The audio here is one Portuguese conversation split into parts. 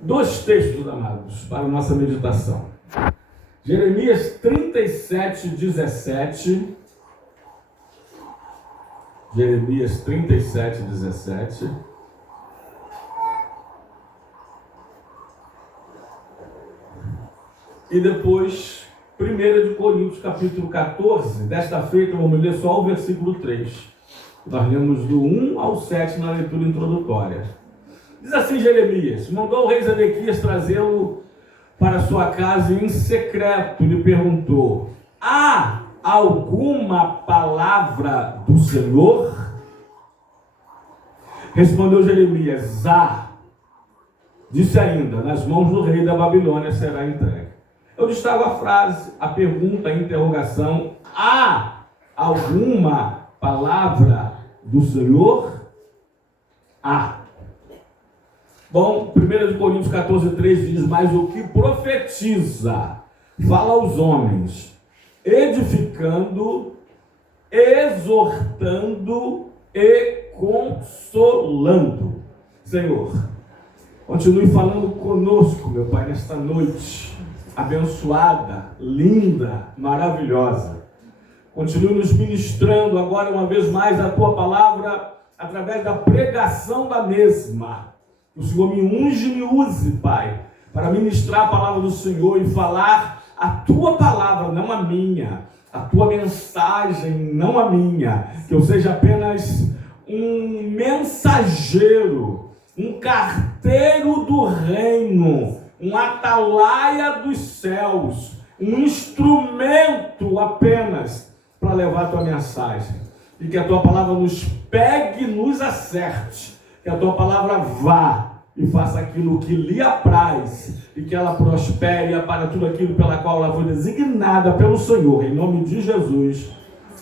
Dois textos, amados, para a nossa meditação. Jeremias 37, 17. Jeremias 37, 17. E depois, 1 de Coríntios, capítulo 14. Desta feita, vamos ler só o versículo 3. Nós lemos do 1 ao 7 na leitura introdutória. Diz assim Jeremias: mandou o rei Zedequias trazê-lo para sua casa e em secreto lhe perguntou: há alguma palavra do Senhor? Respondeu Jeremias: há. Disse ainda: nas mãos do rei da Babilônia será entregue. Eu destaco a frase, a pergunta, a interrogação: há alguma palavra do Senhor? Há. Bom, 1 Coríntios 14, 3 diz: mas o que profetiza, fala aos homens, edificando, exortando e consolando. Senhor, continue falando conosco, meu Pai, nesta noite abençoada, linda, maravilhosa. Continue nos ministrando agora uma vez mais a Tua palavra através da pregação da mesma. O Senhor me unge e me use, Pai, para ministrar a palavra do Senhor e falar a Tua palavra, não a minha, a Tua mensagem, não a minha, que eu seja apenas um mensageiro, um carteiro do reino, um atalaia dos céus, um instrumento apenas para levar a Tua mensagem, e que a Tua palavra nos pegue e nos acerte, que a Tua palavra vá e faça aquilo que lhe apraz, e que ela prospere para tudo aquilo pela qual ela foi designada pelo Senhor, em nome de Jesus,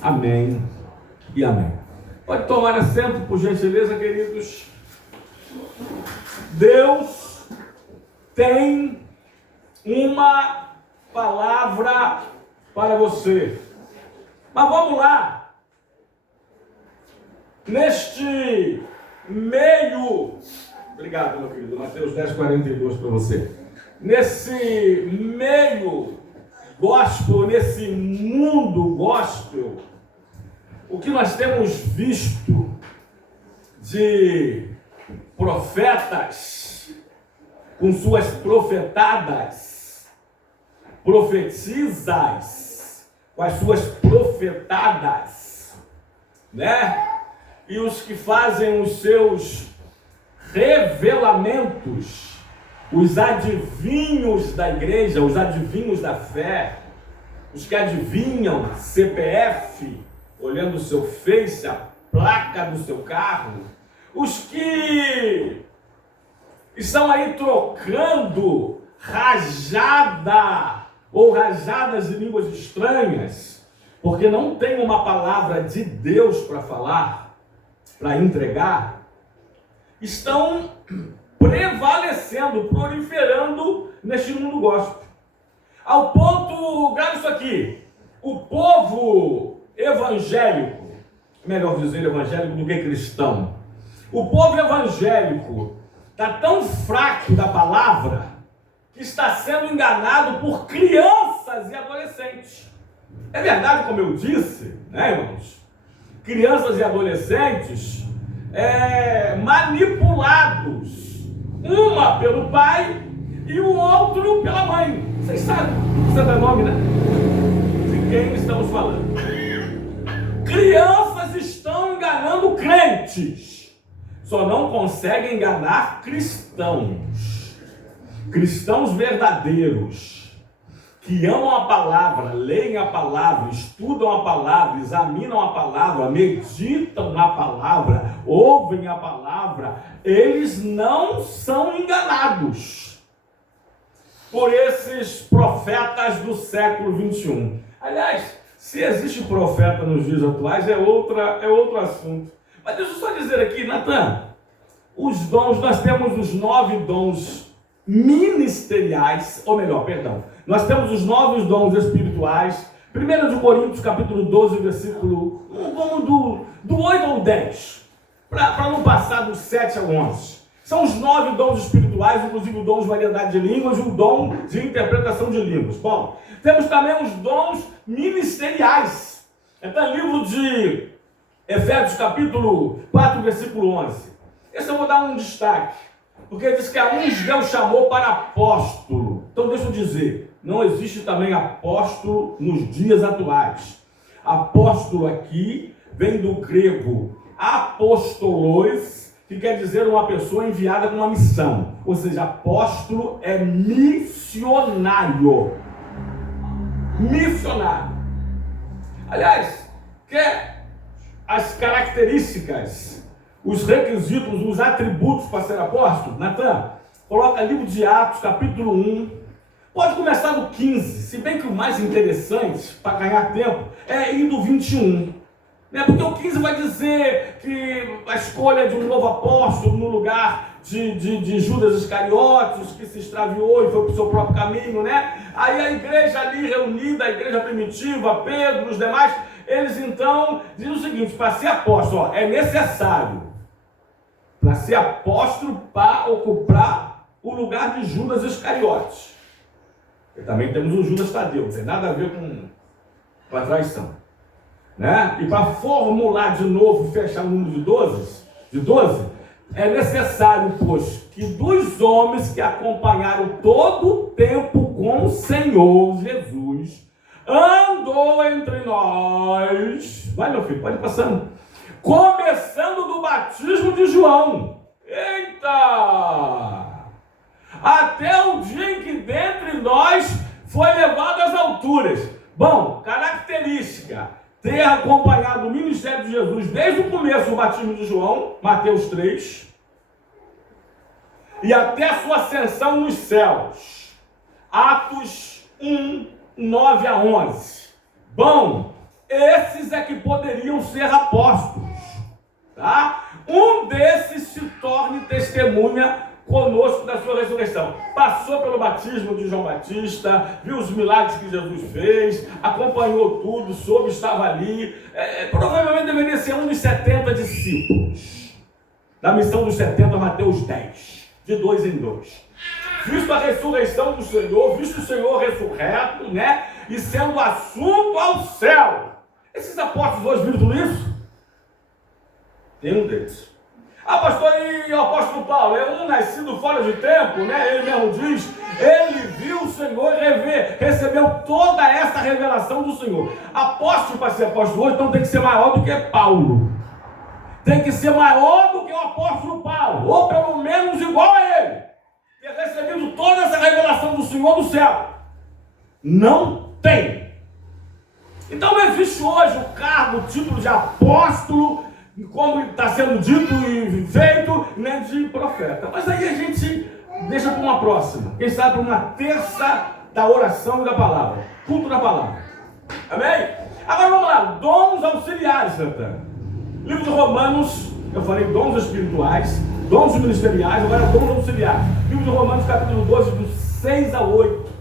amém e amém. Pode tomar assento, por gentileza, queridos. Deus tem uma palavra para você, mas vamos lá, neste meio, obrigado, meu querido, Mateus 10:42 para você. Nesse meio gospel, nesse mundo gospel, o que nós temos visto de profetas com suas profetadas, profetizas com as suas profetadas, né? E os que fazem os seus revelamentos, os adivinhos da igreja, os adivinhos da fé, os que adivinham CPF, olhando o seu Face, a placa do seu carro, os que estão aí trocando rajada ou rajadas de línguas estranhas, porque não tem uma palavra de Deus para falar, para entregar, estão prevalecendo, proliferando neste mundo gospel. Ao ponto, grave isso aqui, o povo evangélico, melhor dizer evangélico do que cristão, o povo evangélico está tão fraco da palavra que está sendo enganado por crianças e adolescentes. É verdade, como eu disse, né, irmãos? Crianças e adolescentes manipulados, uma pelo pai e o outro pela mãe. Vocês sabem, você dá nome, né? De quem estamos falando? Crianças estão enganando crentes, só não conseguem enganar cristãos. Cristãos verdadeiros, que amam a palavra, leem a palavra, estudam a palavra, examinam a palavra, meditam na palavra, ouvem a palavra, eles não são enganados por esses profetas do século 21. Aliás, se existe profeta nos dias atuais, é outro assunto. Mas deixa eu só dizer aqui, Natan, os dons, nós temos os 9 dons ministeriais, ou melhor, perdão, nós temos os 9 dons espirituais. 1 de Coríntios, capítulo 12, versículo, vamos do 8 ao 10, para não passar do 7 ao 11. São os 9 dons espirituais, inclusive o dom de variedade de línguas e o dom de interpretação de línguas. Bom, temos também os dons ministeriais. Então, livro de Efésios, capítulo 4, versículo 11. Esse eu vou dar um destaque, porque diz que a uns Deus chamou para apóstolo. Então, deixa eu dizer, não existe também apóstolo nos dias atuais. Apóstolo aqui vem do grego apostolos, que quer dizer uma pessoa enviada com uma missão. Ou seja, apóstolo é missionário. Missionário. Aliás, quer as características, os requisitos, os atributos para ser apóstolo? Natan, coloca livro de Atos, capítulo 1. Pode começar do 15, se bem que o mais interessante, para ganhar tempo, é ir do 21. Porque o 15 vai dizer que a escolha de um novo apóstolo no lugar de Judas Iscariotes, que se extraviou e foi para o seu próprio caminho, né? Aí a igreja ali reunida, a igreja primitiva, Pedro, os demais, eles então dizem o seguinte: para ser apóstolo, é necessário, para ser apóstolo, para ocupar o lugar de Judas Iscariotes. E também temos o Judas Tadeu, não tem nada a ver com a traição. Né? E para formular de novo, fechar o número de 12, é necessário, pois, que dos homens que acompanharam todo o tempo com o Senhor Jesus, andou entre nós, vai meu filho, pode ir passando, começando do batismo de João, eita, até o dia em que dentre nós foi levado às alturas. Bom, característica: ter acompanhado o ministério de Jesus desde o começo do batismo de João, Mateus 3, e até a sua ascensão nos céus, Atos 1, 9 a 11. Bom, esses é que poderiam ser apóstolos, tá? Um desses se torne testemunha conosco da sua ressurreição. Passou pelo batismo de João Batista, viu os milagres que Jesus fez, acompanhou tudo, soube, estava ali. Provavelmente deveria ser um dos 70 discípulos da missão dos 70, Mateus 10, de 2 em 2. Visto a ressurreição do Senhor, visto o Senhor ressurreto, né? E sendo assunto ao céu. Esses apóstolos hoje viram tudo isso? Tem um deles. Ah, pastor, e o apóstolo Paulo? É um nascido fora de tempo, né? Ele mesmo diz, ele viu o Senhor e recebeu toda essa revelação do Senhor. Apóstolo, para ser apóstolo hoje, então tem que ser maior do que Paulo. Tem que ser maior do que o apóstolo Paulo, ou pelo menos igual a ele. Ter recebido toda essa revelação do Senhor do céu. Não tem. Então não existe hoje o cargo, o título de apóstolo, como está sendo dito e feito, né, de profeta. Mas aí a gente deixa para uma próxima. Quem sabe para uma terça da oração e da palavra. Culto da palavra. Amém? Agora vamos lá. Dons auxiliares, Santana. Livro de Romanos, eu falei dons espirituais, dons ministeriais, agora dons auxiliares. Livro de Romanos, capítulo 12, dos 6 a 8.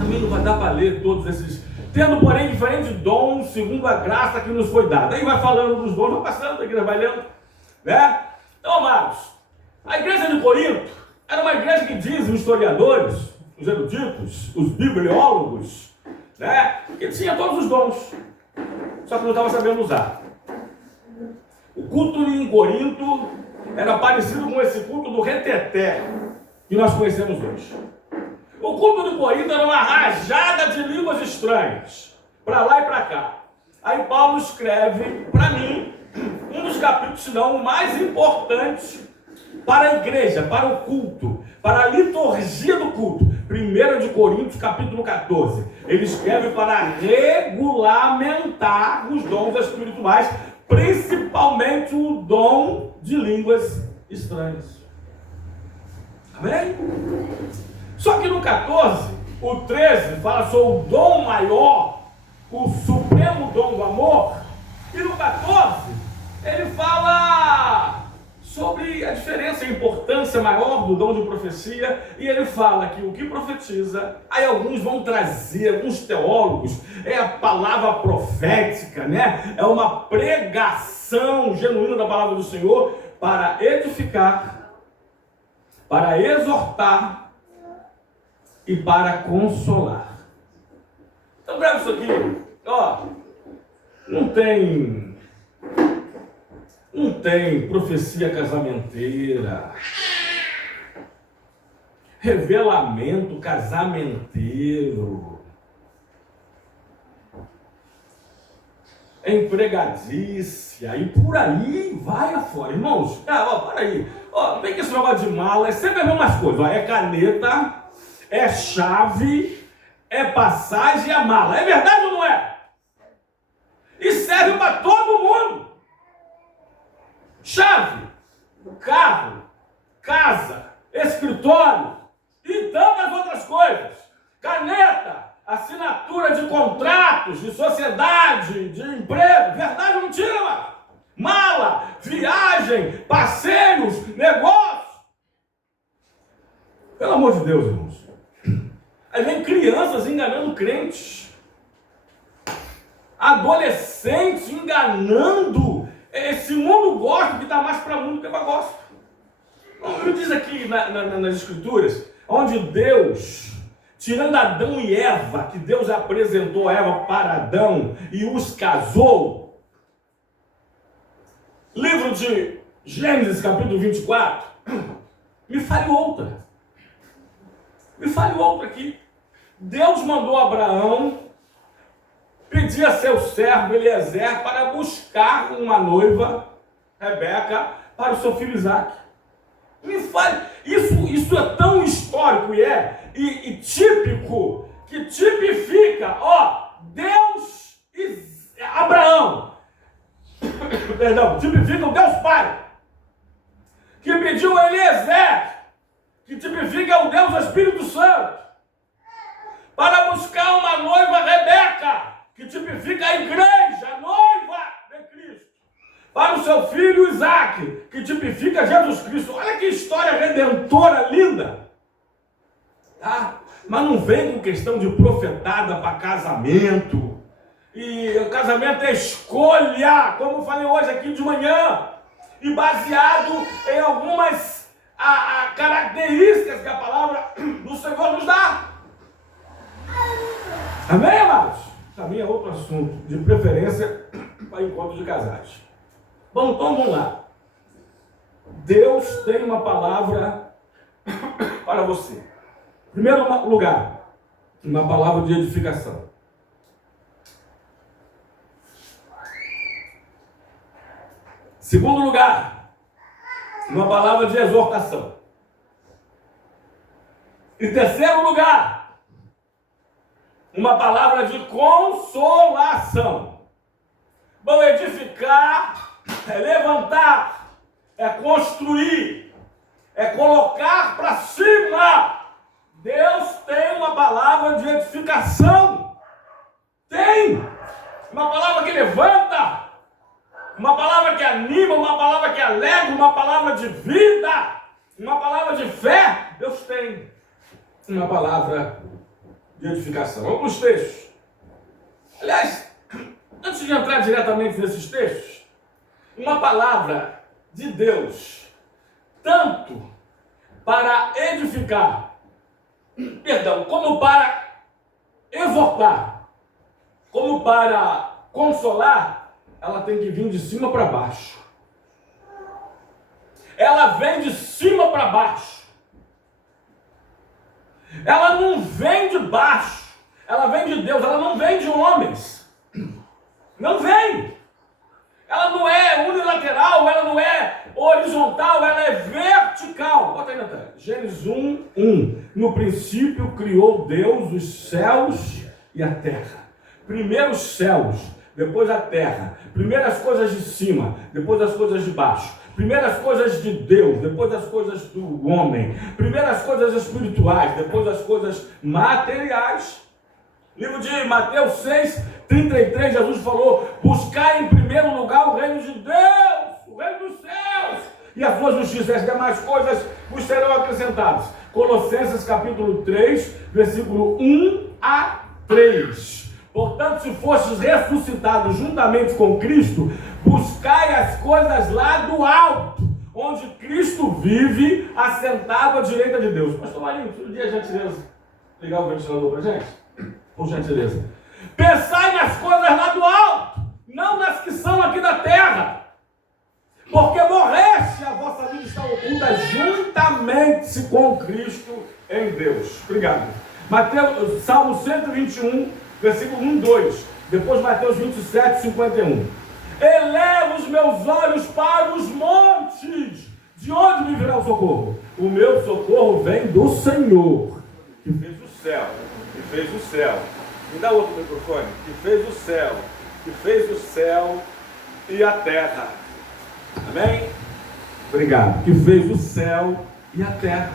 Também não vai dar para ler todos esses. Tendo, porém, diferentes dons, segundo a graça que nos foi dada. Aí vai falando dos dons, vai passando, a igreja vai lendo, né? Então, amados, a igreja de Corinto era uma igreja que dizem os historiadores, os eruditos, os bibliólogos, né? Que tinha todos os dons, só que não estava sabendo usar. O culto em Corinto era parecido com esse culto do reteté que nós conhecemos hoje. O culto de Corinto era uma rajada de línguas estranhas, para lá e para cá. Aí Paulo escreve, para mim, um dos capítulos, se não o mais importante, para a igreja, para o culto, para a liturgia do culto. 1 de Coríntios, capítulo 14. Ele escreve para regulamentar os dons espirituais, principalmente o dom de línguas estranhas. Amém? Só que no 14, o 13 fala sobre o dom maior, o supremo dom do amor. E no 14, ele fala sobre a diferença, a importância maior do dom de profecia. E ele fala que o que profetiza, aí alguns vão trazer, alguns teólogos, é a palavra profética, né? É uma pregação genuína da palavra do Senhor para edificar, para exortar e para consolar. Então grava isso aqui, ó. Não tem profecia casamenteira, revelamento casamenteiro, empregadice, e por aí vai afora. Irmãos, para aí. Não tem que esse negócio de mala, é sempre as mesmas coisas. É caneta, é chave, é passagem e é mala. É verdade ou não é? E serve para todo mundo. Chave, carro, casa, escritório e tantas outras coisas. Caneta, assinatura de contratos, de sociedade, de emprego. Verdade ou mentira, mano? Mala, viagem, passeios, negócio. Pelo amor de Deus, irmãos. Aí vem crianças enganando crentes. Adolescentes enganando. Esse mundo gosta que dá mais para mundo do que para gosta. Me diz aqui nas escrituras, onde Deus, tirando Adão e Eva, que Deus apresentou Eva para Adão e os casou. Livro de Gênesis, capítulo 24. Me fale outra. Me fale outra aqui. Deus mandou Abraão pedir a seu servo Eliezer para buscar uma noiva, Rebeca, para o seu filho Isaque. Me fale, isso é tão histórico e típico, que tipifica, Deus e Abraão, tipifica o Deus Pai, que pediu a Eliezer, que tipifica o Deus Espírito Santo, para buscar uma noiva Rebeca, que tipifica a igreja, a noiva de Cristo, para o seu filho Isaque, que tipifica Jesus Cristo. Olha que história redentora linda, tá? Mas não vem com questão de profetada para casamento, e o casamento é escolha, como eu falei hoje aqui de manhã, e baseado em algumas características que a palavra do Senhor nos dá. Amém, amados? Também é outro assunto, de preferência para encontro de casais. Bom, então vamos lá. Deus tem uma palavra para você. Em primeiro lugar, uma palavra de edificação. Segundo lugar, uma palavra de exortação. Em terceiro lugar, uma palavra de consolação. Bom, edificar é levantar, é construir, é colocar para cima. Deus tem uma palavra de edificação. Tem uma palavra que levanta, uma palavra que anima, uma palavra que alegra, uma palavra de vida, uma palavra de fé. Deus tem uma palavra de edificação. Alguns textos. Aliás, antes de entrar diretamente nesses textos, uma palavra de Deus, tanto para edificar, como para exortar, como para consolar, ela tem que vir de cima para baixo. Ela vem de cima para baixo. Ela não vem de baixo, ela vem de Deus, ela não vem de homens. Não vem. Ela não é unilateral, ela não é horizontal, ela é vertical. Bota aí na tela. Gênesis 1:1. No princípio criou Deus os céus e a terra. Primeiro os céus, depois a terra. Primeiro as coisas de cima, depois as coisas de baixo. Primeiro as coisas de Deus, depois as coisas do homem. Primeiro as coisas espirituais, depois as coisas materiais. Livro de Mateus 6:33, Jesus falou: buscai em primeiro lugar o reino de Deus, o reino dos céus, e a sua justiça, as demais coisas vos serão acrescentadas. Colossenses capítulo 3, versículo 1-3. Portanto, se fostes ressuscitados juntamente com Cristo, buscai as coisas lá do alto, onde Cristo vive assentado à direita de Deus. Pastor Marinho, todo dia, gentileza, ligar o ventilador para gente? Por gentileza. Pensai nas coisas lá do alto, não nas que são aqui da terra. Porque morreste, a vossa vida está oculta juntamente com Cristo em Deus. Obrigado. Salmo 121, versículo 1, 2. Depois Mateus 27, 51. Eleva os meus olhos para os montes. De onde me virá o socorro? O meu socorro vem do Senhor, que fez o céu, que fez o céu. Me dá outro microfone. Que fez o céu, que fez o céu e a terra. Amém? Obrigado. Que fez o céu e a terra.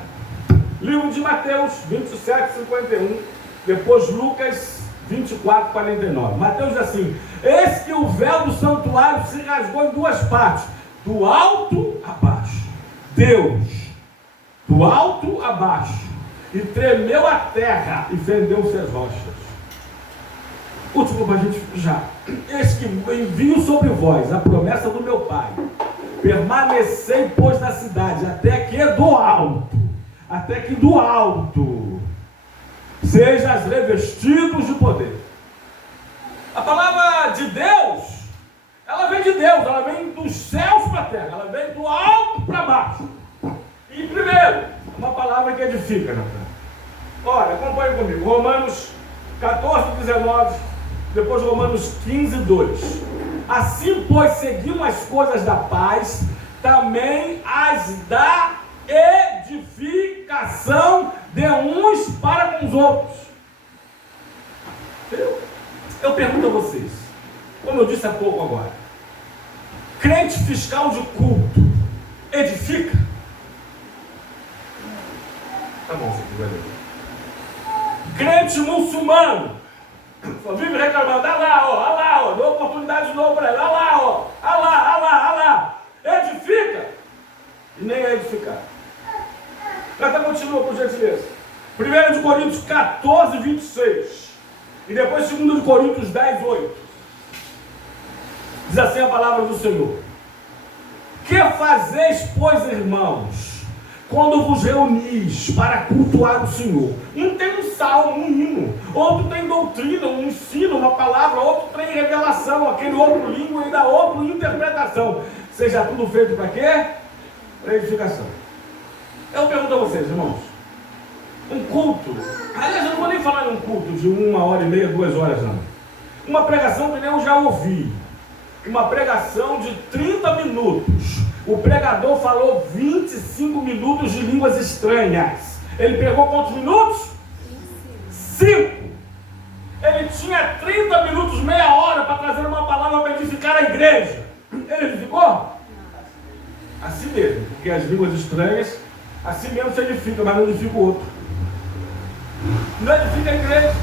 Livro de Mateus 27, 51. Depois Lucas 24, 49. Mateus diz assim: eis que o véu do santuário se rasgou em duas partes, do alto a baixo. Deus, do alto a baixo, e tremeu a terra e fendeu-se as rochas. Último para a gente já. Eis que envio sobre vós a promessa do meu Pai. Permanecei, pois, na cidade, até que do alto sejas revestidos de poder. A palavra de Deus, ela vem de Deus, ela vem dos céus para a terra, ela vem do alto para baixo. E primeiro, uma palavra que edifica, Natan. Olha, acompanhe comigo, Romanos 14, 19, depois Romanos 15, 2. Assim, pois, seguiam as coisas da paz, também as da edificação de uns para com os outros. Eu pergunto a vocês, como eu disse há pouco agora, crente fiscal de culto edifica? Tá bom, você vai ler. Crente muçulmano só vive reclamando, olha lá, dou oportunidade de novo para ele, olha lá, edifica? E nem é edificado. Até continua, por gentileza. 1 de Coríntios 14, 26. E depois 2 de Coríntios 10, 8. Diz assim a palavra do Senhor: que fazeis, pois, irmãos, quando vos reunis para cultuar o Senhor? Um tem um salmo, um hino, outro tem doutrina, um ensino, uma palavra, outro tem revelação, aquele outro língua e da outra interpretação. Seja tudo feito para quê? Para edificação. Eu pergunto a vocês, irmãos, um culto, aliás, eu não vou nem falar em um culto de 1h30, 2 horas, não. Uma pregação que nem eu já ouvi, uma pregação de 30 minutos. O pregador falou 25 minutos de línguas estranhas. Ele pregou quantos minutos? 5. Ele tinha 30 minutos, meia hora para trazer uma palavra para edificar a igreja. Ele edificou? Assim mesmo, porque as línguas estranhas, assim mesmo se edifica, mas não edifica o outro. Não edifica a igreja.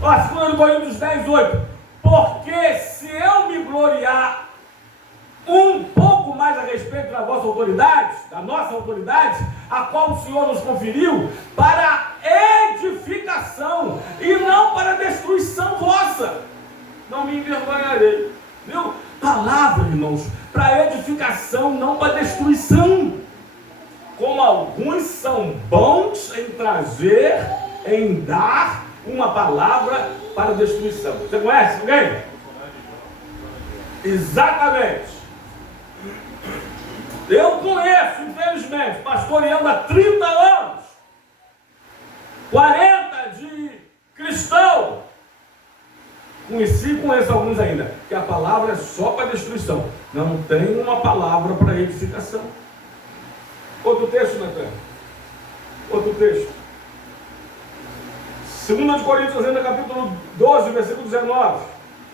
Ó, 2 Coríntios 10, 8. Porque se eu me gloriar um pouco mais a respeito da vossa autoridade, da nossa autoridade, a qual o Senhor nos conferiu, para edificação e não para destruição vossa, não me envergonharei. Viu? Palavra, irmãos, para edificação, não para destruição. Como alguns são bons em trazer, em dar uma palavra para destruição. Você conhece alguém? Exatamente. Eu conheço, infelizmente, pastoreando há 30 anos, 40 de cristão. Conheci e conheço alguns ainda, que a palavra é só para destruição. Não tem uma palavra para edificação. Outro texto, Natan. Outro texto. 2 de Coríntios, ainda capítulo 12, versículo 19.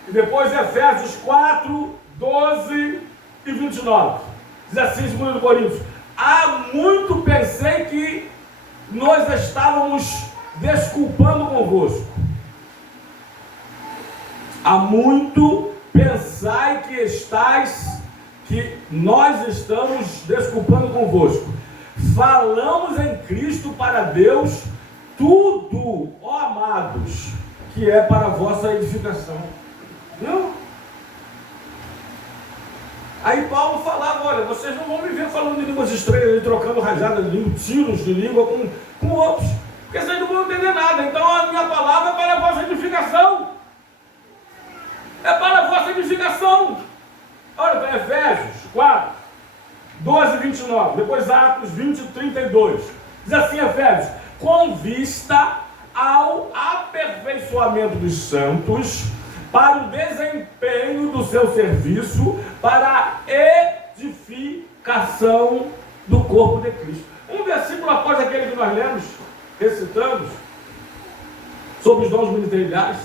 E depois Efésios 4, 12 e 29. Diz assim, 2 de Coríntios: há muito pensei que nós estávamos desculpando convosco. Há muito pensai que nós estamos desculpando convosco. Falamos em Cristo para Deus tudo, ó amados, que é para a vossa edificação. Viu? Aí Paulo falava, olha, vocês não vão me ver falando em línguas estranhas, trocando rajadas de língua, tiros de língua com outros, porque vocês não vão entender nada. Então a minha palavra é para a vossa edificação. É para a vossa edificação. Olha para Efésios 4, 12 e 29, depois Atos 20 e 32. Diz assim, Efésios: com vista ao aperfeiçoamento dos santos, para o desempenho do seu serviço, para a edificação do corpo de Cristo. Um versículo após aquele que nós lemos, recitamos, sobre os dons ministeriais.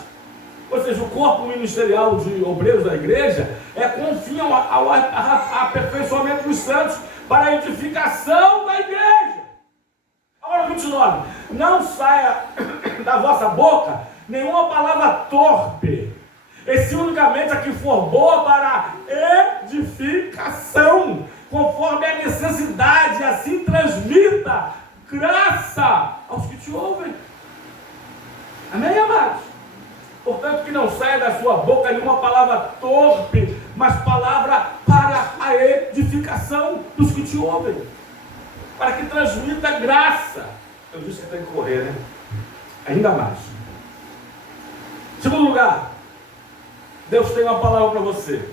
Ou seja, o corpo ministerial de obreiros da igreja é com fim ao aperfeiçoamento dos santos, para a edificação da igreja. Agora 29. Não saia da vossa boca nenhuma palavra torpe, e se unicamente a que for boa para edificação, conforme a necessidade, assim transmita graça aos que te ouvem. Amém, amados? Portanto, que não saia da sua boca nenhuma palavra torpe, mas palavra para a edificação dos que te ouvem, para que transmita graça. Eu disse que tem que correr, né? Ainda mais. Segundo lugar, Deus tem uma palavra para você,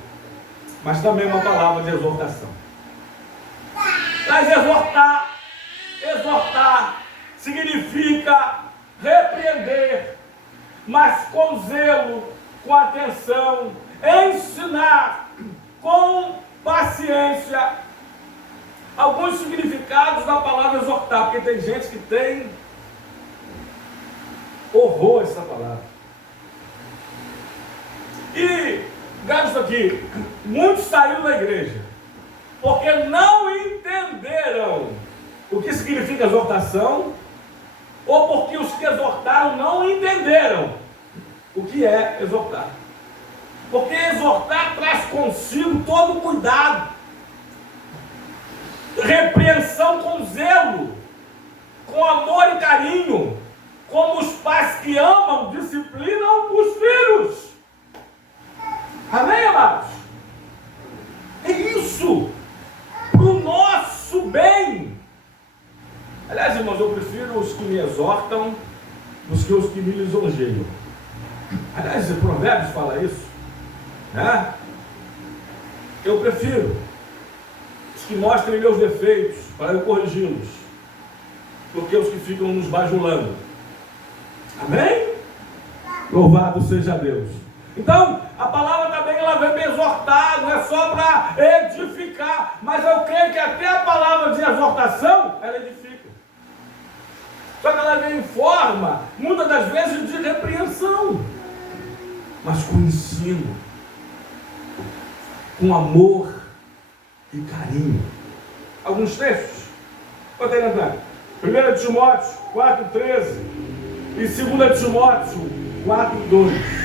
mas também uma palavra de exortação. Mas exortar significa repreender, mas com zelo, com atenção, ensinar com paciência. Alguns significados da palavra exortar, porque tem gente que tem horror a essa palavra. E, grave isso aqui, muitos saíram da igreja porque não entenderam o que significa exortação, ou porque os que exortaram não entenderam o que é exortar. Porque exortar traz consigo todo o cuidado, repreensão com zelo, com amor e carinho, como os pais que amam disciplinam os filhos. Amém, amados? É isso, para o nosso bem. Aliás, irmãos, eu prefiro os que me exortam dos que os que me lisonjeiam. Aliás, o Provérbios fala isso, né? Eu prefiro os que mostrem meus defeitos para eu corrigi-los, do que os que ficam nos bajulando. Amém? Louvado seja Deus. Então, a palavra também ela vem para exortar, não é só para edificar, mas eu creio que até a palavra de exortação, ela edifica. Só que ela vem em forma, muitas das vezes, de repreensão, mas com ensino, com amor e carinho. Alguns textos, pode lembrar, 1 Timóteo 4,13 e 2 Timóteo 4,2.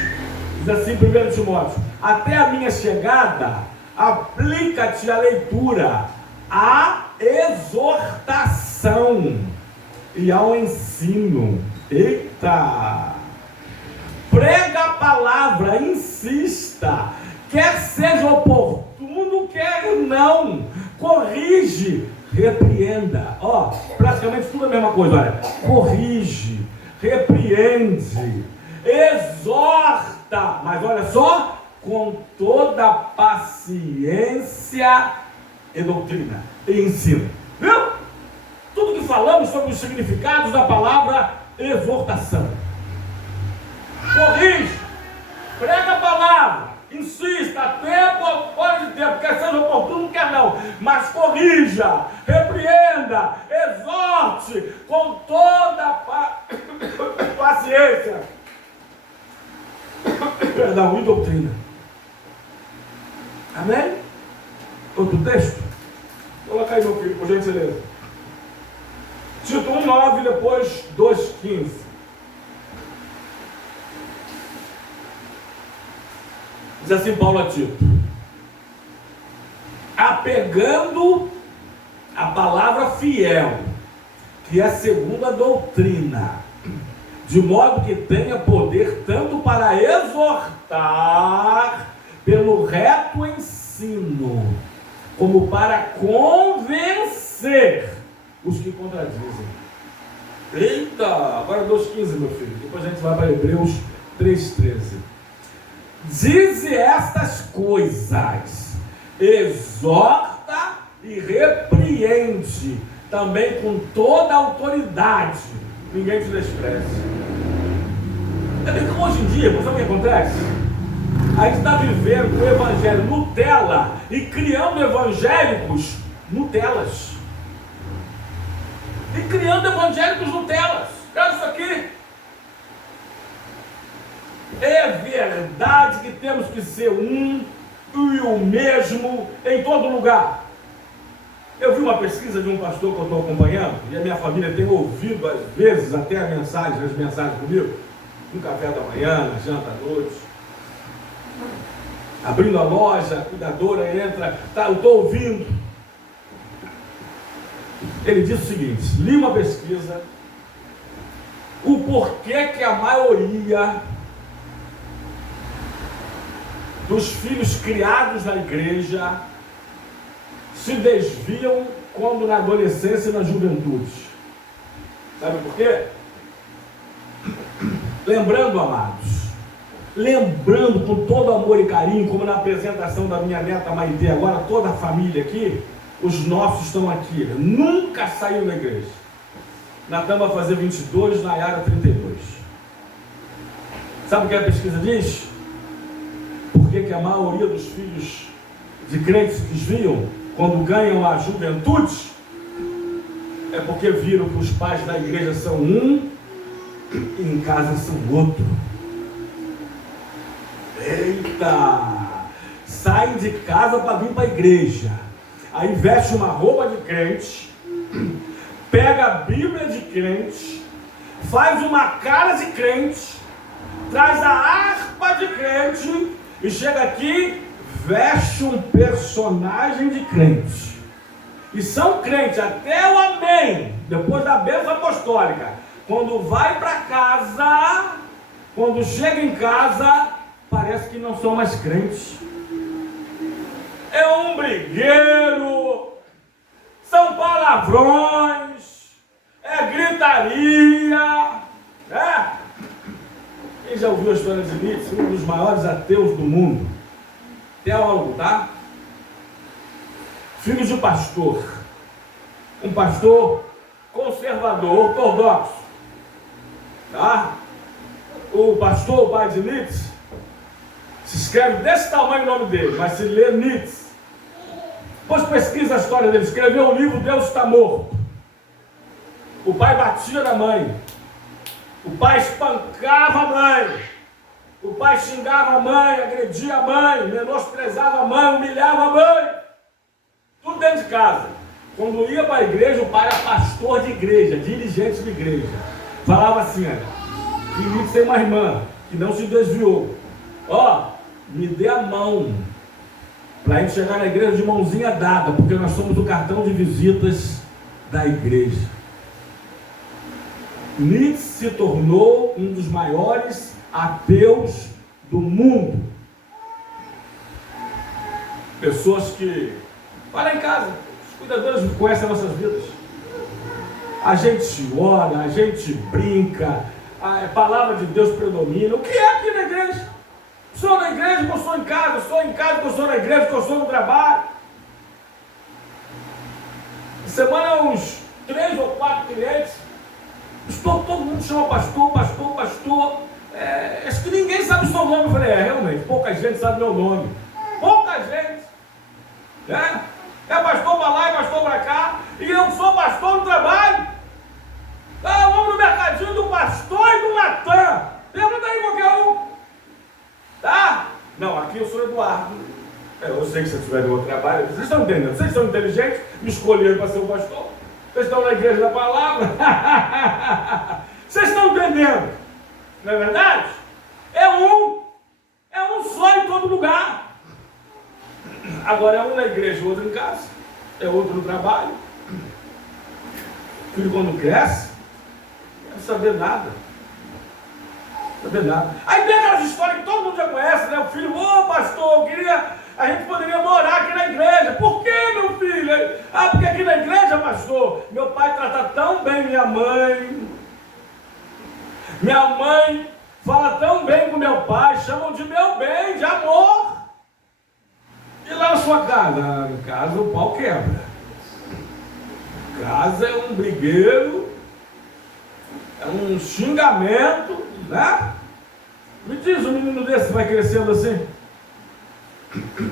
Diz assim, 1 Timóteo: até a minha chegada, aplica-te à leitura, à exortação e ao ensino. Eita! Prega a palavra, insista, quer seja oportuno, quer não, corrige, repreenda. Ó, praticamente tudo a mesma coisa, olha. Corrige, repreende, exorta, mas olha só, com toda paciência e doutrina e ensino. Viu? Tudo que falamos sobre os significados da palavra exortação. Corrige, prega a palavra, insista, a tempo, fora de tempo, quer seja oportuno, quer não, mas corrija, repreenda, exorte com toda paciência, perdão, e doutrina. Amém? Outro texto? Coloca aí, meu filho, por gentileza. Tito 1,9, depois 2,15. Diz assim Paulo a Tito: apegando a palavra fiel, que é segundo a doutrina, de modo que tenha poder tanto para exortar pelo reto ensino, como para convencer os que contradizem. Eita, agora 2,15, meu filho. Depois a gente vai para Hebreus 3,13. Dize estas coisas, exorta e repreende, também com toda a autoridade. Ninguém te despreze. É bem como hoje em dia, sabe o que acontece? A gente está vivendo o evangelho Nutella e criando evangélicos Nutelas. E criando evangélicos Nutelas. Olha isso aqui. É verdade que temos que ser um e o mesmo em todo lugar. Eu vi uma pesquisa de um pastor que eu estou acompanhando, e a minha família tem ouvido às vezes até as mensagens comigo, no café da manhã, na janta à noite. Abrindo a loja, a cuidadora entra, eu estou ouvindo. Ele disse o seguinte: li uma pesquisa, o porquê que a maioria dos filhos criados na igreja se desviam quando na adolescência e na juventude. Sabe por quê? Lembrando, amados, lembrando com todo amor e carinho, como na apresentação da minha neta Maite, agora toda a família aqui, os nossos estão aqui, nunca saíram da igreja. Natan vai fazer 22, Nayara 32. Sabe o que a pesquisa diz? Por que a maioria dos filhos de crentes se desviam quando ganham a juventude? É porque viram que os pais da igreja são um e em casa são outro. Eita! Saem de casa para vir para a igreja, aí veste uma roupa de crente, pega a Bíblia de crente, faz uma cara de crente, traz a harpa de crente e chega aqui, veste um personagem de crente. E são crentes até o amém, depois da bênção apostólica. Quando vai para casa, quando chega em casa, parece que não são mais crentes. É um brigueiro, são palavrões, é gritaria, né? Quem já ouviu a história de Nietzsche, um dos maiores ateus do mundo, teólogo, tá? Filho de pastor, um pastor conservador, ortodoxo, tá? O pastor, o pai de Nietzsche, se escreve desse tamanho o nome dele, mas se lê Nietzsche. Depois pesquisa a história dele, escreveu o livro Deus Está Morto. O pai batia na mãe, o pai espancava a mãe, o pai xingava a mãe, agredia a mãe, menosprezava a mãe, humilhava a mãe. Tudo dentro de casa. Quando ia para a igreja, o pai era pastor de igreja, dirigente de igreja. Falava assim, olha, e Nietzsche tem uma irmã que não se desviou. Ó, me dê a mão para a gente chegar na igreja de mãozinha dada, porque nós somos o cartão de visitas da igreja. Nietzsche se tornou um dos maiores ateus do mundo. Pessoas que, vai lá em casa, os cuidadores conhecem as nossas vidas. A gente ora, a gente brinca, a palavra de Deus predomina. O que é aqui na igreja? Sou na igreja que eu sou em casa, sou em casa que eu sou na igreja que eu sou no trabalho. Semana uns 3 ou 4 clientes, todo mundo chama pastor, pastor, pastor. Acho que ninguém sabe o seu nome. Eu falei, realmente, pouca gente sabe meu nome. Pouca gente. É pastor para lá, é pastor para cá. E eu sou pastor no trabalho. Vamos no mercadinho do pastor e do Natan. Pergunta aí qualquer um. Tá? Não, aqui eu sou Eduardo. Eu sei que se estiver no outro trabalho, vocês estão entendendo? Vocês são inteligentes, me escolheram para ser o pastor. Vocês estão na igreja da palavra. Vocês estão entendendo? Não é verdade? É um só em todo lugar. Agora é um na igreja, outro em casa, é outro no trabalho. O filho quando cresce, não quer saber nada. Não saber nada. Aí tem aquelas histórias que todo mundo já conhece, né? O filho, pastor, eu queria A gente poderia morar aqui na igreja. Por que, meu filho? Ah, porque aqui na igreja, pastor, meu pai trata tão bem minha mãe. Minha mãe fala tão bem com meu pai, chamam de meu bem, de amor. E lá na sua casa? Ah, em casa o pau quebra. Casa é um brigueiro, é um xingamento, né? Me diz, um menino desse vai crescendo assim?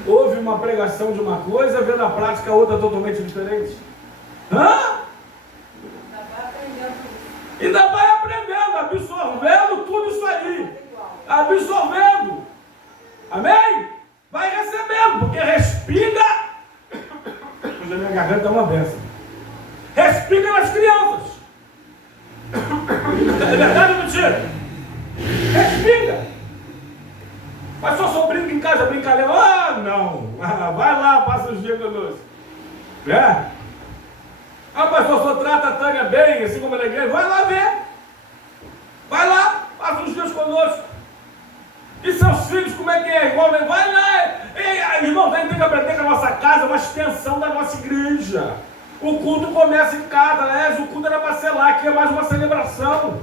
Ouve uma pregação de uma coisa, vê na prática outra totalmente diferente. Hã? Ainda vai aprendendo, absorvendo tudo isso aí. Absorvendo. Amém? Vai recebendo, porque respinga. Pois a minha garganta é uma benção. Respinga nas crianças. É verdade ou mentira? Respinga. Mas só sobrinho que em casa brincadeira. Ah, não. Ah, vai lá, passa os dias conosco. É? Ah, pastor, só trata a Tânia bem, assim como na igreja. Vai lá ver. Vai lá, passa os dias conosco. E seus filhos, como é que é? Igual, vai lá. Ei, irmão, tem que aprender que a nossa casa é uma extensão da nossa igreja. O culto começa em casa. Aliás, o culto era para ser lá, aqui é mais uma celebração.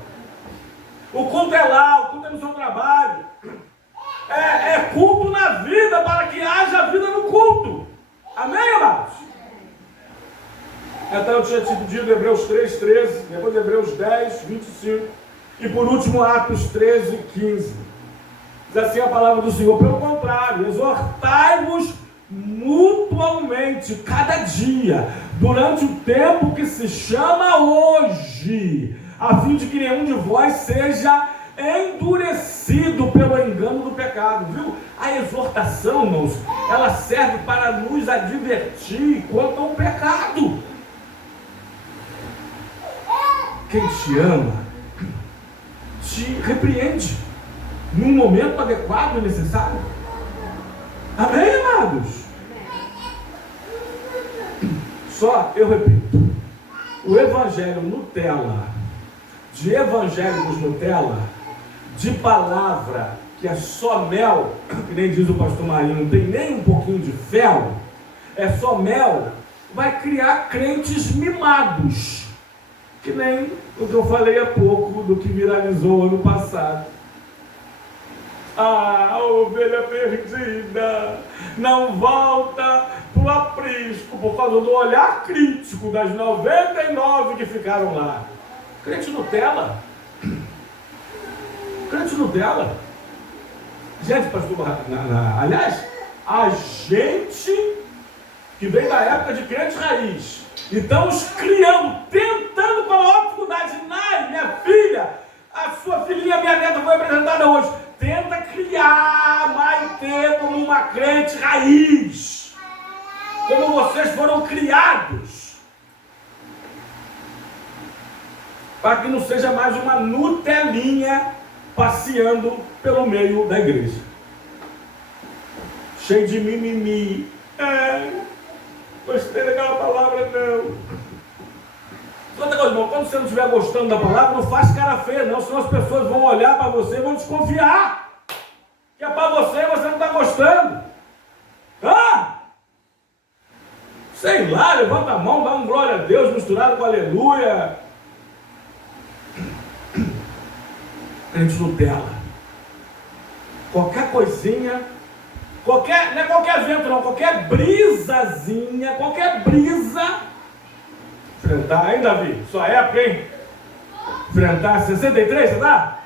O culto é lá, o culto é no seu trabalho. É culto na vida, para que haja vida no culto. Amém, amados? Então eu tinha te pedido Hebreus 3:13, depois Hebreus 10:25 e por último Atos 13:15. Diz assim a palavra do Senhor: pelo contrário, exortai-vos mutuamente cada dia, durante o tempo que se chama hoje, a fim de que nenhum de vós seja endurecido pelo engano do pecado. Viu? A exortação, irmãos, ela serve para nos advertir quanto ao pecado. Quem te ama te repreende num momento adequado e necessário. Amém, amados? Só, eu repito, o evangelho Nutella, de evangélicos Nutella, de palavra que é só mel, que nem diz o pastor Marinho, não tem nem um pouquinho de fel, é só mel, vai criar crentes mimados, que nem o que eu falei há pouco do que viralizou ano passado. Ah, a ovelha perdida não volta para o aprisco por causa do olhar crítico das 99 que ficaram lá. Crente Nutella. Crente Nutella. Gente, pastor, aliás, a gente que vem da época de crente raiz, e estamos criando, tentando com a maior dificuldade. Nai, minha filha, a sua filhinha, minha neta, foi apresentada hoje. Tenta criar Maitê como uma crente raiz, como vocês foram criados, para que não seja mais uma Nutelinha passeando pelo meio da igreja, cheio de mimimi. Gostei daquela palavra, não. Outra coisa, irmão, quando você não estiver gostando da palavra, não faz cara feia, não, senão as pessoas vão olhar para você e vão desconfiar que é para você e você não está gostando. Sei lá, levanta a mão, dá um glória a Deus misturado com aleluia. Crente Nutella. Qualquer coisinha, não é qualquer vento não, qualquer brisazinha, qualquer brisa. Enfrentar, hein, Davi? Sua época, hein? Enfrentar 63, você dá?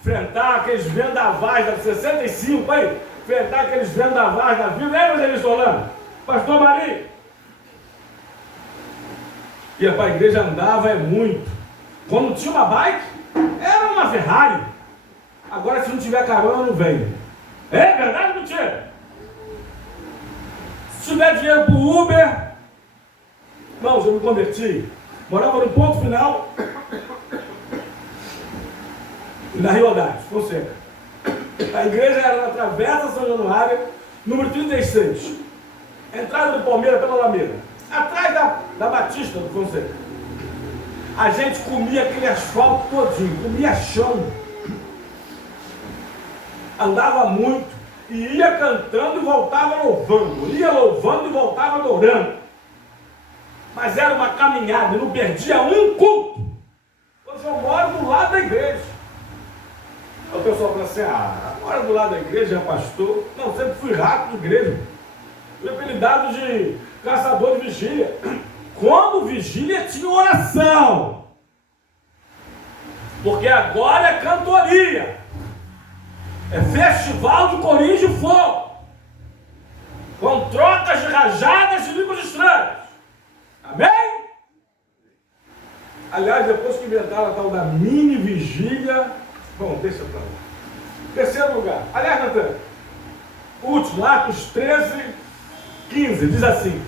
Enfrentar aqueles vendavais da 65, aí. Enfrentar aqueles vendavais da vida. Lembra deles falando? Pastor Marinho. Ia para a igreja, andava muito. Quando tinha uma bike, era uma Ferrari. Agora, se não tiver carona, não vem. É verdade ou mentira? Se tiver dinheiro para o Uber. Irmãos, eu me converti. Morava no ponto final. Na Rio Haddad, Fonseca. A igreja era na Travessa São Januário, número 36. Entrada do Palmeiras pela Alameda. Atrás da Batista do Fonseca. A gente comia aquele asfalto todinho, comia chão. Andava muito. e ia cantando e voltava louvando, ia louvando e voltava adorando. Mas era uma caminhada, não perdia um culto. Hoje eu moro do lado da igreja. O pessoal fala assim, mora do lado da igreja, pastor. Não, sempre fui rato de igreja. Fui apelidado de caçador de vigília. Quando vigília tinha oração. Porque agora é cantoria. É festival de corinhos de fogo. Com trocas de rajadas de línguas estranhas. Amém? Aliás, depois que inventaram a tal da mini vigília, bom, deixa pra lá. Terceiro lugar. Aliás, Natan, último, Atos 13, 15, diz assim.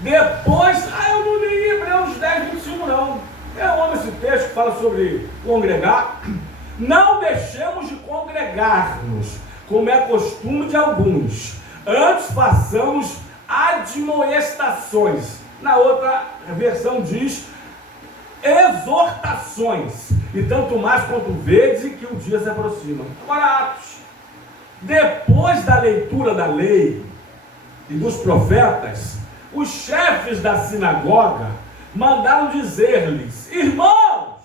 Depois, eu não li Hebreus 10, 25 não. Eu amo esse texto que fala sobre congregar. Não deixemos de congregar-nos, como é costume de alguns. Antes façamos admoestações. Na outra versão diz exortações. E tanto mais quanto vedes que o dia se aproxima. Agora, Atos. Depois da leitura da lei e dos profetas, os chefes da sinagoga mandaram dizer-lhes: irmãos,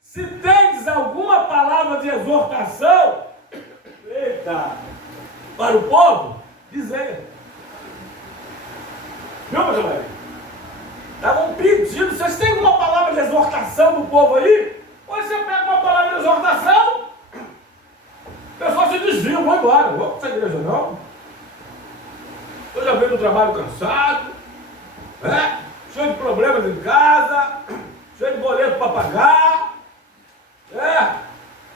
se tendes alguma palavra de exortação, para o povo, dizei. Viu, meu Joel? Estavam pedindo, vocês têm alguma palavra de exortação para o povo aí? Ou você pega uma palavra de exortação, o pessoal se desvia, vou embora, não vou para essa igreja não. Eu já venho do trabalho cansado, cheio de problemas em casa, cheio de boleto para pagar.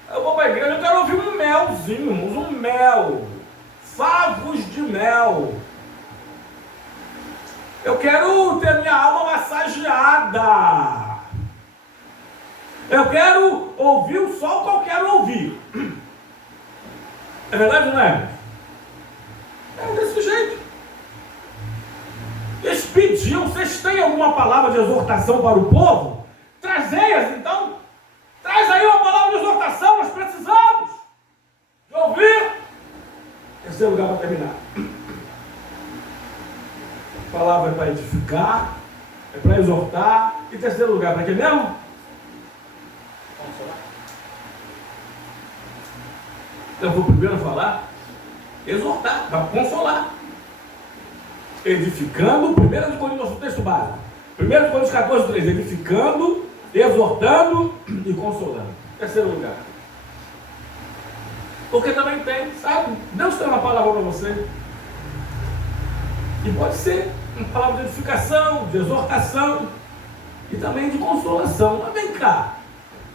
Eu vou para a igreja, eu quero ouvir um melzinho, um mel, favos de mel. Eu quero ter minha alma massageada. Eu quero ouvir o sol que eu quero ouvir. É verdade, não é? É desse jeito. Eles pediam, vocês têm alguma palavra de exortação para o povo? Trazei-as então. Traz aí uma palavra de exortação, nós precisamos de ouvir. Terceiro lugar para terminar. A palavra é para edificar, é para exortar. E terceiro lugar, para quê mesmo? Consolar. Eu vou primeiro falar, exortar, para consolar. Edificando, 1 Coríntios, nosso texto básico. 1 Coríntios 14, 3, edificando, exortando e consolando. Terceiro lugar. Porque também tem, sabe? Deus tem uma palavra para você. E pode ser uma palavra de edificação, de exortação e também de consolação. Mas vem cá,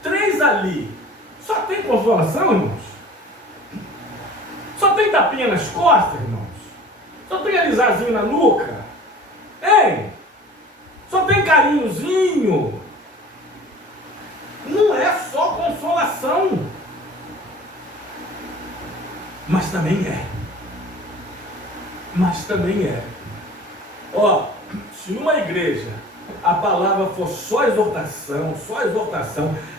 3 ali, só tem consolação, irmãos? Só tem tapinha nas costas, irmãos? Só tem alisazinho na nuca? Hein? Só tem carinhozinho? Não é só consolação. Mas também é. Mas também é. Se numa igreja a palavra for só exortação,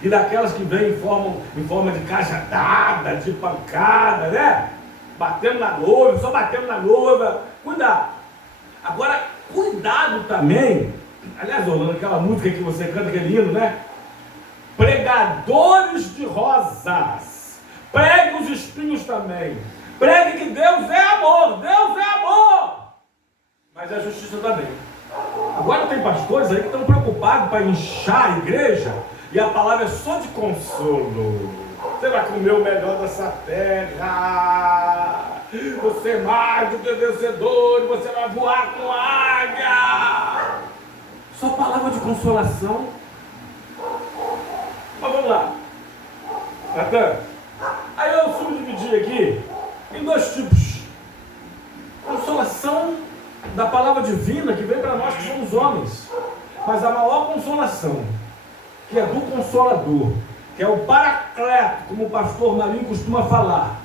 e daquelas que vêm em forma de cajadada, de pancada, né? Batendo na noiva, só batendo na noiva, cuidado. Agora, cuidado também, aliás, Orlando, aquela música que você canta, que é lindo, né? Pregadores de rosas, pregue os espinhos também, pregue que Deus é amor, mas é justiça também. Agora tem pastores aí que estão preocupados para inchar a igreja, e a palavra é só de consolo. Você vai comer o melhor dessa terra. Você é mais do que vencedor. Você vai voar com águia. Só palavra de consolação. Mas vamos lá. Natan, aí eu subdividi aqui em 2 tipos. Consolação da palavra divina que vem para nós que somos homens. Mas a maior consolação, que é do Consolador, que é o Paracleto, como o pastor Marinho costuma falar,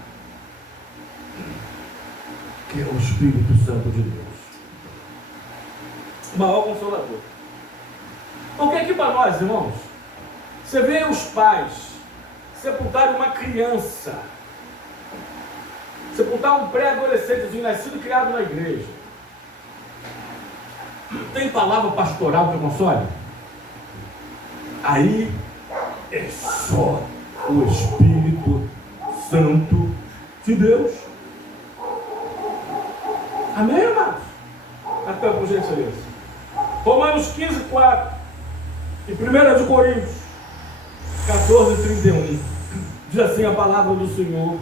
que é o Espírito Santo de Deus. O maior Consolador. Porque aqui para nós, irmãos, você vê os pais sepultarem uma criança Sepultar um pré-adolescentezinho nascido e criado na igreja. Tem palavra pastoral que console? Aí é só o Espírito Santo de Deus. Amém, irmãos? Até por gentileza. Romanos 15, 4. E 1 de Coríntios 14, 31. Diz assim a palavra do Senhor: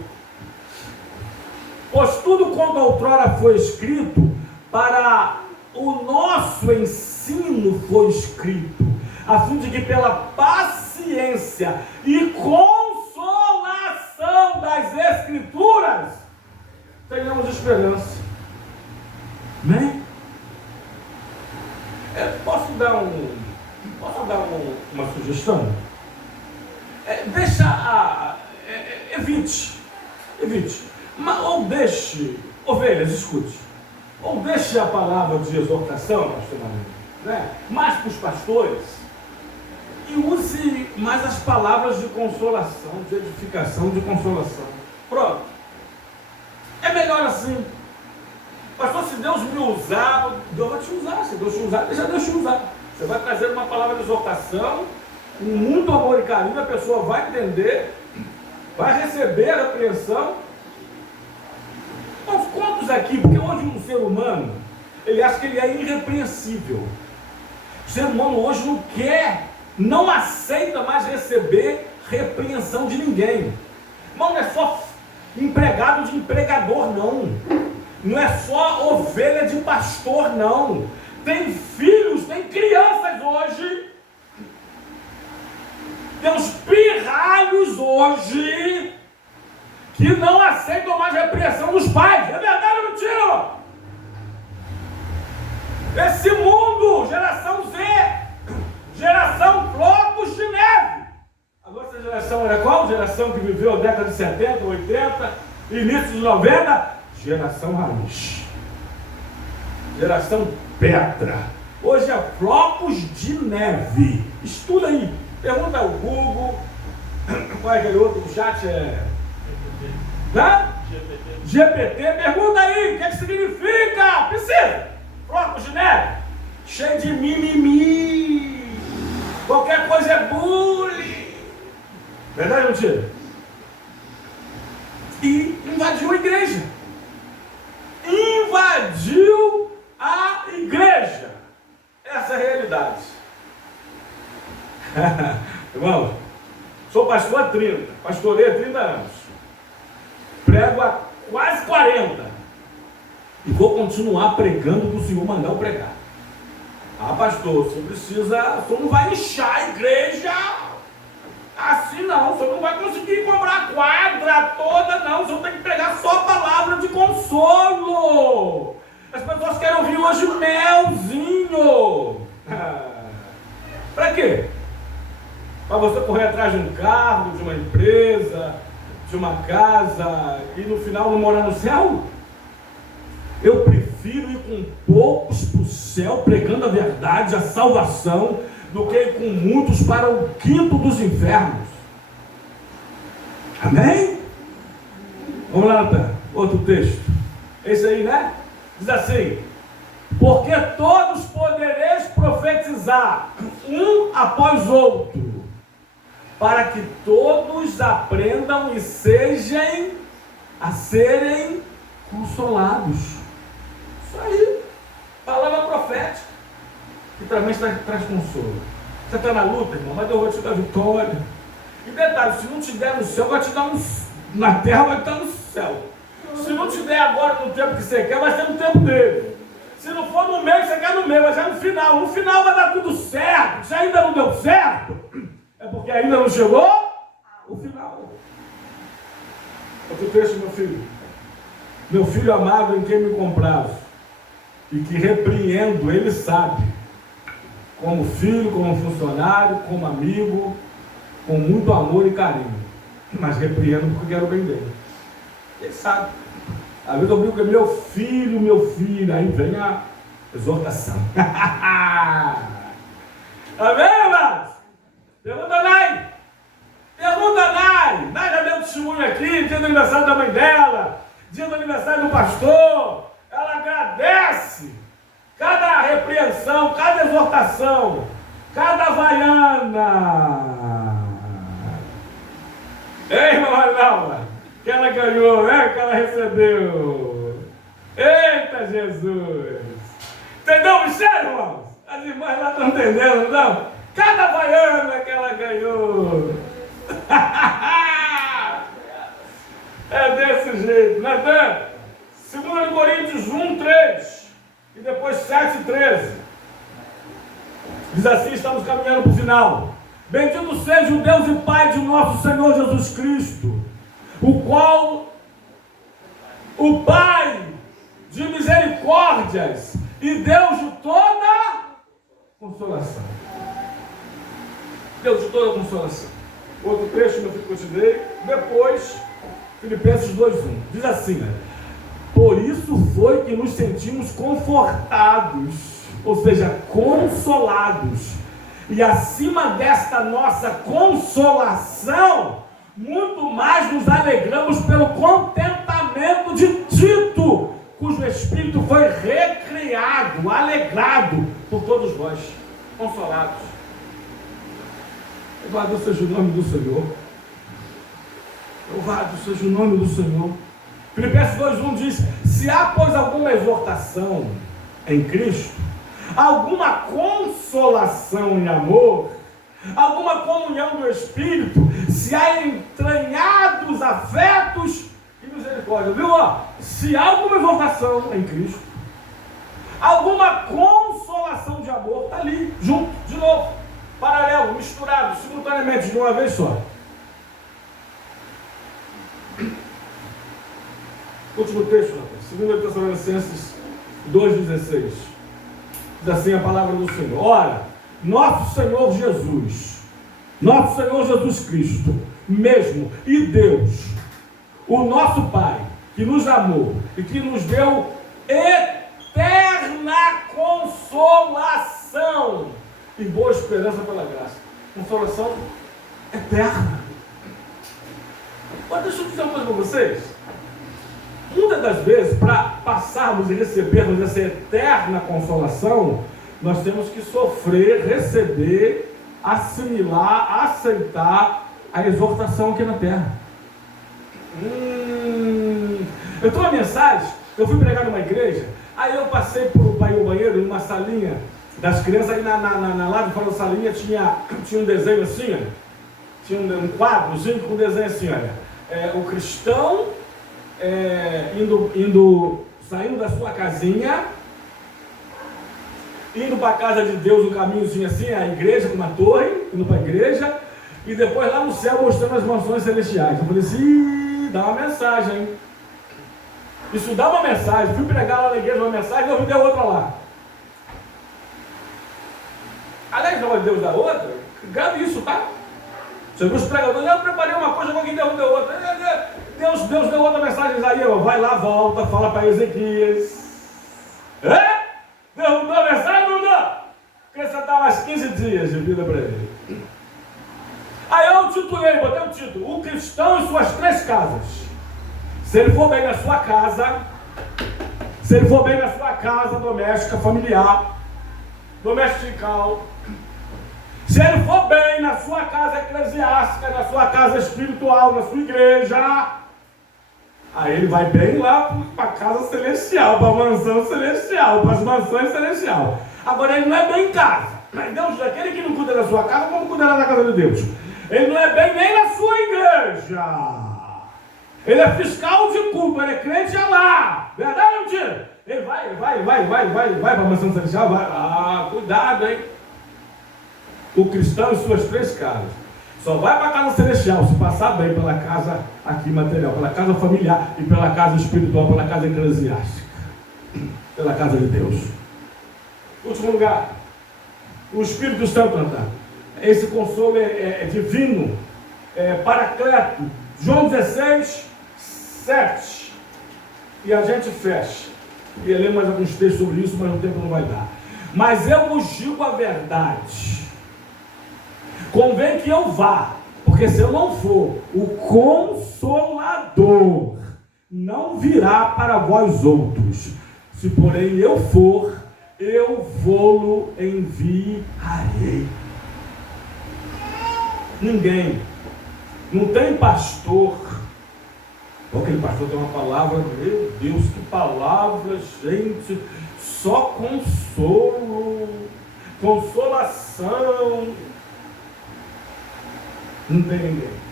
pois tudo quanto outrora foi escrito, para o nosso ensino foi escrito, a fim de que pela paciência e consolação das Escrituras tenhamos esperança. Amém? Posso dar uma sugestão? Evite. Ou deixe, ovelhas, escute. Ou deixe a palavra de exortação, pastor Marinho, né, mais para os pastores, e use mais as palavras de consolação, de edificação, de consolação. Pronto. É melhor assim. Pastor, se Deus me usar, Deus vai te usar. Se Deus te usar, deixa Deus te usar. Você vai trazer uma palavra de exortação, com muito amor e carinho, a pessoa vai entender, vai receber a apreensão. Nós contos aqui, porque hoje um ser humano, ele acha que ele é irrepreensível. O ser humano hoje não aceita mais receber repreensão de ninguém. Irmão, não é só empregado de empregador, não. Não é só ovelha de pastor, não. Tem filhos, tem crianças hoje. Tem uns pirralhos hoje que não aceitam mais repreensão dos pais. É verdade ou mentira? Esse mundo, geração Z, geração flocos de neve. A nossa geração era qual? Geração que viveu a década de 70, 80, início dos 90. Geração raiz. Geração Petra. Hoje é flocos de neve. Estuda aí. Pergunta ao Google. Qual é aquele outro do chat? GPT. Pergunta aí. O que significa? Precisa. Flocos de neve. Cheio de mimimi. Qualquer coisa é bullying. Verdade ou mentira? E invadiu a igreja. Invadiu a igreja. Essa é a realidade. Irmãos, sou pastor há 30, pastorei há 30 anos, prego há quase 40 e vou continuar pregando para o Senhor mandar eu pregar. Ah, pastor, você não vai inchar a igreja assim não, você não vai conseguir comprar a quadra toda não, você tem que pregar só a palavra de consolo. As pessoas querem ouvir hoje melzinho. Para quê? Para você correr atrás de um carro, de uma empresa, de uma casa e no final não morar no céu? Eu prefiro ir com poucos para o céu pregando a verdade, a salvação, do que ir com muitos para o quinto dos infernos. Amém? Vamos lá, Natan. Outro texto. Esse aí, né? Diz assim: porque todos podereis profetizar, um após outro, para que todos aprendam e sejam a serem consolados. Isso aí. Palavra profética, que também traz consolo. Você está na luta, irmão, mas Deus vai te dar vitória. E detalhe, se não te der no céu, vai te dar na terra, vai te dar no céu. Se não te der agora no tempo que você quer, vai ser no tempo dele. Se não for no meio, você quer no meio, mas é no final. No final vai dar tudo certo. Se ainda não deu certo, é porque ainda não chegou o final. Outro texto, meu filho. Meu filho amado em quem me comprazo, e que repreendo, ele sabe, como filho, como funcionário, como amigo, com muito amor e carinho, mas repreendo porque quero o bem dele. Ele sabe. Às vezes eu brinco com meu filho, aí vem a exortação. Amém, irmãos? Pergunta a Nai. Nai já deu testemunho aqui, dia do aniversário da mãe dela, dia do aniversário do pastor, ela agradece cada repreensão, cada exortação, cada havaiana. Ei, irmã Manuela, que ela ganhou, né? Que ela recebeu. Eita, Jesus! Entendeu o mistério, irmãos? As irmãs lá estão entendendo, não? Cada havaiana que ela ganhou. É desse jeito, não é? 2 Coríntios 1, 3 e depois 7, 13. Diz assim, estamos caminhando para o final. Bendito seja o Deus e Pai de nosso Senhor Jesus Cristo, o qual, o Pai de misericórdias e Deus de toda consolação. Deus de toda consolação. Outro trecho que eu te dei, depois, Filipenses 2:1. Diz assim, né? Por isso foi que nos sentimos confortados, ou seja, consolados. E acima desta nossa consolação, muito mais nos alegramos pelo contentamento de Tito, cujo espírito foi recriado, alegrado por todos vós, consolados. Louvado seja o nome do Senhor. Louvado seja o nome do Senhor. Filipenses 2:1 diz: se há, pois, alguma exortação em Cristo, alguma consolação em amor, alguma comunhão do Espírito, se há entranhados afetos e misericórdia. Viu? Se há alguma exortação em Cristo, alguma consolação de amor, está ali, junto, de novo, paralelo, misturado, simultaneamente, de uma vez só. Último texto, 2 Tessalonicenses 2,16. Diz assim a palavra do Senhor: ora, nosso Senhor Jesus Cristo, mesmo, e Deus, o nosso Pai, que nos amou e que nos deu eterna consolação e boa esperança pela graça. Consolação eterna. Mas deixa eu dizer uma coisa para vocês. Muitas das vezes, para passarmos e recebermos essa eterna consolação, nós temos que sofrer, receber, assimilar, aceitar a exortação aqui na terra. Eu tenho uma mensagem, eu fui pregar numa igreja, aí eu passei para ir ao banheiro, numa salinha das crianças, aí lá de fora da salinha tinha um desenho assim, olha, tinha um quadrozinho com um desenho assim, olha, o cristão saindo da sua casinha, indo para a casa de Deus, um caminhozinho assim, a igreja com uma torre, indo para a igreja, e depois lá no céu mostrando as mansões celestiais. Eu falei assim, dá uma mensagem, hein? Isso dá uma mensagem. Fui pregar lá na igreja uma mensagem e eu me dei outra lá. Aliás, não, Deus dá outra? Grave isso, tá? Você viu os pregadores, eu preparei uma coisa, alguém deu outra. Deus deu outra mensagem, Isaías, vai lá, volta, fala para Ezequias. Deus mudou a mensagem, não mudou? Porque você está mais 15 dias de vida para ele. Aí eu titulei, botei o título: o cristão em suas 3 casas. Se ele for bem na sua casa, doméstica, familiar, domestical, se ele for bem na sua casa eclesiástica, na sua casa espiritual, na sua igreja, aí ele vai bem lá para a casa celestial, para a mansão celestial, para as mansões celestiais. Agora ele não é bem em casa. Mas Deus, aquele que não cuida da sua casa, como cuidará da casa de Deus? Ele não é bem nem na sua igreja. Ele é fiscal de culto, ele é crente lá. Verdade ou mentira? Ele vai para a mansão celestial, vai. Cuidado, hein? O cristão em suas 3 casas só vai para a casa celestial se passar bem pela casa aqui material, pela casa familiar e pela casa espiritual, pela casa eclesiástica, pela casa de Deus. Último lugar, o Espírito Santo andar. Esse consolo é divino, paracleto. João 16, 7. E a gente fecha. E eu ler mais alguns textos sobre isso, mas o tempo não vai dar. Mas eu vos digo a verdade. Convém que eu vá, porque se eu não for, o Consolador não virá para vós outros. Se porém eu for, eu vou-lo enviarei. Ninguém, não tem pastor. Aquele pastor tem uma palavra, meu Deus, que palavra, gente, só consolo, consolação. Não tem ninguém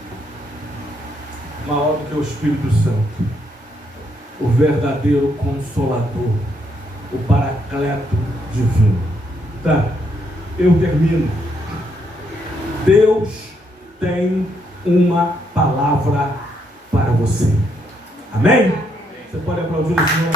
maior do que o Espírito Santo, o verdadeiro Consolador, o Paracleto divino. Tá, eu termino. Deus tem uma palavra para você. Amém? Você pode aplaudir o Senhor.